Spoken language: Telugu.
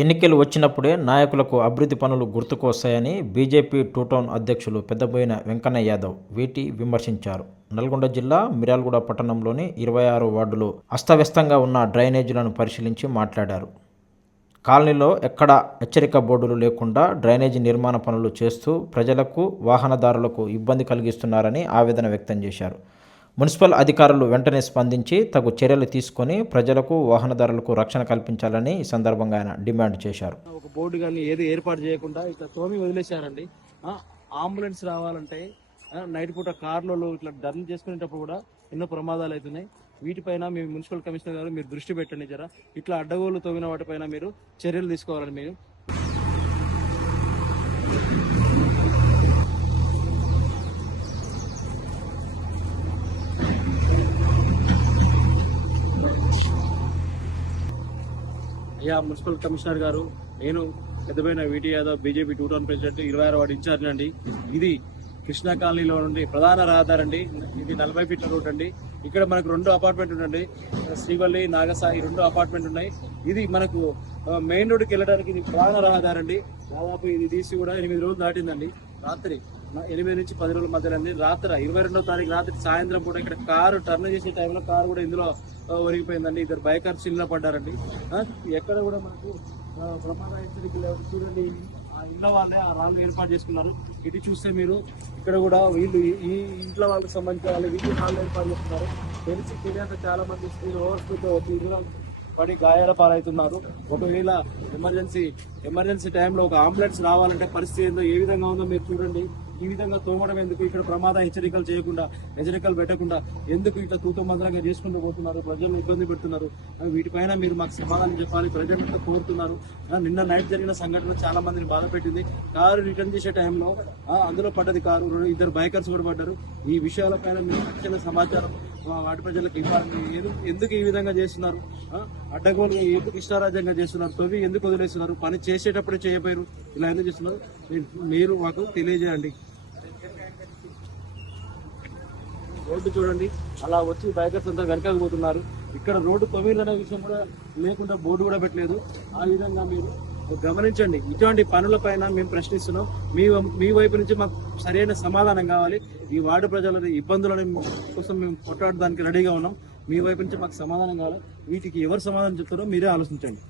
ఎన్నికలు వచ్చినప్పుడే నాయకులకు అభివృద్ధి పనులు గుర్తుకొస్తాయని బీజేపీ టూ టౌన్ అధ్యక్షులు పెద్దబోయిన వెంకన్న యాదవ్ వీటి విమర్శించారు. నల్గొండ జిల్లా మిర్యాలగూడ పట్టణంలోని 26 వార్డులో అస్తవ్యస్తంగా ఉన్న డ్రైనేజీలను పరిశీలించి మాట్లాడారు. కాలనీలో ఎక్కడా హెచ్చరిక బోర్డులు లేకుండా డ్రైనేజీ నిర్మాణ పనులు చేస్తూ ప్రజలకు, వాహనదారులకు ఇబ్బంది కలిగిస్తున్నారని ఆవేదన వ్యక్తం చేశారు. మున్సిపల్ అధికారులు వెంటనే స్పందించి తగు చర్యలు తీసుకొని ప్రజలకు, వాహనదారులకు రక్షణ కల్పించాలని ఈ సందర్భంగా ఆయన డిమాండ్ చేశారు. ఒక బోర్డు కానీ ఏది ఏర్పాటు చేయకుండా ఇట్లా తోమి వదిలేశారండి. అంబులెన్స్ రావాలంటే నైట్ పూట కార్లలో ఇట్లా టర్న్ చేసుకునేటప్పుడు కూడా ఎన్నో ప్రమాదాలు అవుతున్నాయి. వీటిపైన మీ మున్సిపల్ కమిషనర్ గారు మీరు దృష్టి పెట్టండి. జరా ఇట్లా అడ్డగోలు తోమిన వాటిపైన మీరు చర్యలు తీసుకోవాలని మేము అయ్యా మున్సిపల్ కమిషనర్ గారు, నేను Peddaboina VT Yadav, BJP two town president, 26 ward incharge అండి. ఇది కృష్ణా కాలనీలో నుండి ప్రధాన రహదారి అండి. ఇది 40 ఫీట్ల రోడ్ అండి. ఇక్కడ మనకు 2 అపార్ట్మెంట్ ఉండండి, శ్రీవల్లి, నాగసాయి 2 అపార్ట్మెంట్ ఉన్నాయి. ఇది మనకు మెయిన్ రోడ్కి వెళ్ళడానికి ఇది ప్రధాన రహదారి అండి. దాదాపు ఇది తీసి కూడా 8 రోజులు దాటిందండి. రాత్రి 8 నుంచి 10 రోజుల మధ్యలో అండి. రాత్రి 22వ తారీఖు రాత్రి సాయంత్రం పూట ఇక్కడ కారు టర్న్ చేసే టైంలో కారు కూడా ఇందులో ఒరిగిపోయిందండి. 2 బైకర్స్ ఇళ్ళ పడ్డారండి. ఎక్కడ కూడా మనకు ప్రమాద హెచ్చరికలు లేవు. చూడండి, ఆ ఇళ్ళ వాళ్ళే ఆ రాళ్ళు ఏర్పాటు చేసుకున్నారు. ఇటు చూస్తే మీరు ఇక్కడ కూడా వీళ్ళు ఈ ఇంట్లో వాళ్ళకి సంబంధించిన వాళ్ళు వీళ్ళు రాళ్ళు ఏర్పాటు చేస్తున్నారు. తెలియక చాలా మంది స్త్రీలు ఓవర్స్పీడ్తో వచ్చి ఇళ్ళ పడి గాయాల పాలవుతున్నారు. ఒకవేళ ఎమర్జెన్సీ టైంలో ఒక అంబులెన్స్ రావాలంటే పరిస్థితి ఏందో, ఏ విధంగా ఉందో మీరు చూడండి. ఈ విధంగా తోమడం ఎందుకు? ఇక్కడ ప్రమాద హెచ్చరికలు చేయకుండా, హెచ్చరికలు పెట్టకుండా ఎందుకు ఇట్లా తూతమందరంగా చేసుకుంటూ పోతున్నారు? ప్రజలను ఇబ్బంది పెడుతున్నారు. వీటిపైన మీరు మాకు సమాధానం చెప్పాలి. ప్రజలంతా కోరుతున్నారు. నిన్న నైట్ జరిగిన సంఘటన చాలా మందిని బాధ పెట్టింది. కారు రిటర్న్ చేసే టైంలో అందులో పడ్డది కారు, 2 బైకర్స్ కూడా పడ్డారు. ఈ విషయాలపైన మీరు తక్షణ సమాచారం వాటి ప్రజలకు ఇవ్వాలి. ఎందుకు ఈ విధంగా చేస్తున్నారు? అడ్డగోలుగా ఎందుకు ఇష్టారాజ్యంగా చేస్తున్నారు? తొవి ఎందుకు వదిలేస్తున్నారు? పని చేసేటప్పుడే చేయబోయారు. ఇలా ఎందుకు చేస్తున్నారు? మీరు మాకు తెలియజేయండి. రోడ్డు చూడండి, అలా వచ్చి బైకర్స్ అంతా వెనకకు పోతున్నారు. ఇక్కడ రోడ్డు తొమ్మిదనే విషయం కూడా లేకుండా బోర్డు కూడా పెట్టలేదు. ఆ విధంగా మీరు గమనించండి. ఇటువంటి పనులపైన మేము ప్రశ్నిస్తున్నాం. మీ వైపు నుంచి మాకు సరైన సమాధానం కావాలి. ఈ వార్డు ప్రజల ఇబ్బందుల కోసం మేము కొట్లాడడానికి రెడీగా ఉన్నాం. మీ వైపు నుంచి మాకు సమాధానం కావాలి. వీటికి ఎవరు సమాధానం చెప్తారో మీరే ఆలోచించండి.